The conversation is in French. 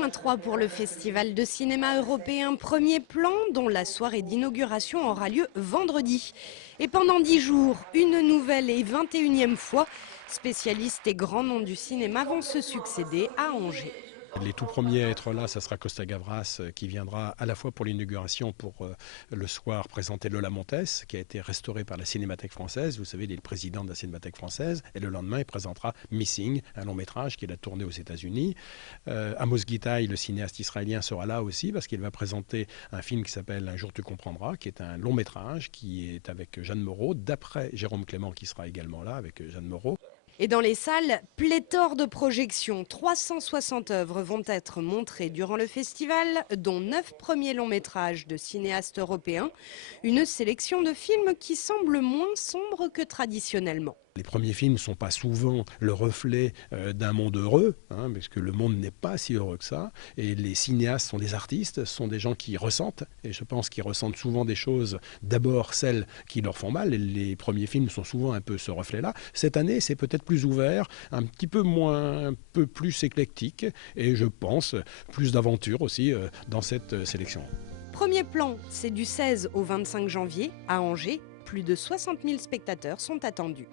J-3 pour le Festival de cinéma européen Premier Plan, dont la soirée d'inauguration aura lieu vendredi. Et pendant 10 jours, une nouvelle et 21e fois, spécialistes et grands noms du cinéma vont se succéder à Angers. Les tout premiers à être là, ça sera Costa Gavras qui viendra à la fois pour l'inauguration, pour le soir présenter Lola Montes, qui a été restauré par la Cinémathèque française. Vous savez, il est le président de la Cinémathèque française. Et le lendemain, il présentera Missing, un long métrage qu'il a tourné aux États-Unis. Amos Gitaï, le cinéaste israélien, sera là aussi parce qu'il va présenter un film qui s'appelle Un jour tu comprendras, qui est un long métrage qui est avec Jeanne Moreau, d'après Jérôme Clément qui sera également là avec Jeanne Moreau. Et dans les salles, pléthore de projections. 360 œuvres vont être montrées durant le festival, dont 9 premiers longs métrages de cinéastes européens. Une sélection de films qui semble moins sombre que traditionnellement. Les premiers films ne sont pas souvent le reflet d'un monde heureux, parce que le monde n'est pas si heureux que ça. Et les cinéastes sont des artistes, sont des gens qui ressentent. Et je pense qu'ils ressentent souvent des choses, d'abord celles qui leur font mal. Et les premiers films sont souvent un peu ce reflet-là. Cette année, c'est peut-être plus ouvert, un petit peu moins, un peu plus éclectique. Et je pense plus d'aventure aussi dans cette sélection. Premier Plan, c'est du 16 au 25 janvier à Angers. Plus de 60 000 spectateurs sont attendus.